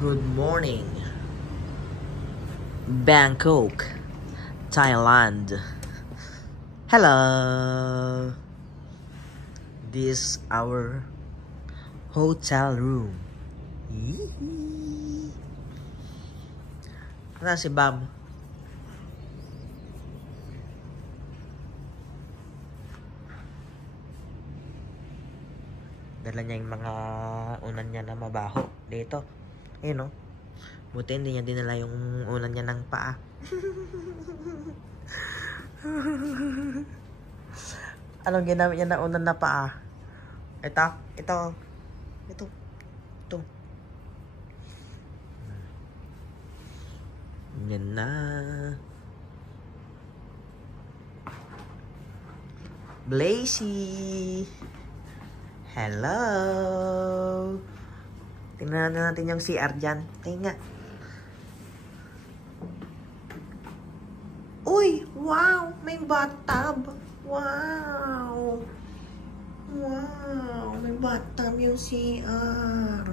Good morning, Bangkok, Thailand. Hello. This our hotel room. Ano si Bam? Dala niya yung mga unan niya na mabaho dito. Ayun, no? Buti hindi niya dinala yung unan niya ng paa. Anong ginamit niya na unan na paa? Ito. Yan na. Blazy. Hello. Tingnan natin yung CR dyan. Tingnan. Uy! Wow! May bathtub! Wow! Wow! May bathtub yung CR.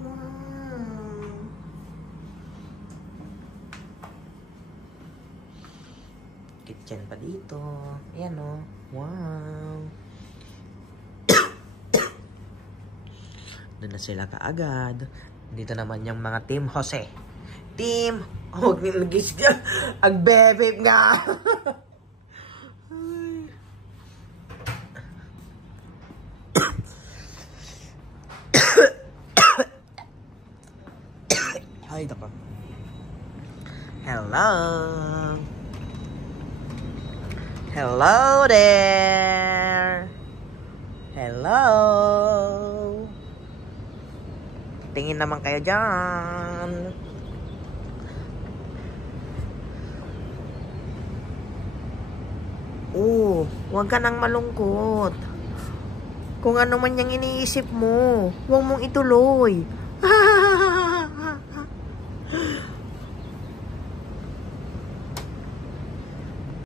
Wow! Kitchen pa dito. Ayan o. Wow! Doon na sila kaagad. Dito naman yung mga Team Jose. Team! Huwag nyo nagis dyan. Agbebeb nga! Ay, dako. Hello! Hello there! Hello! Tingin naman kayo dyan. Oh, huwag ka nang malungkot. Kung ano man yung iniisip mo, huwag mong ituloy.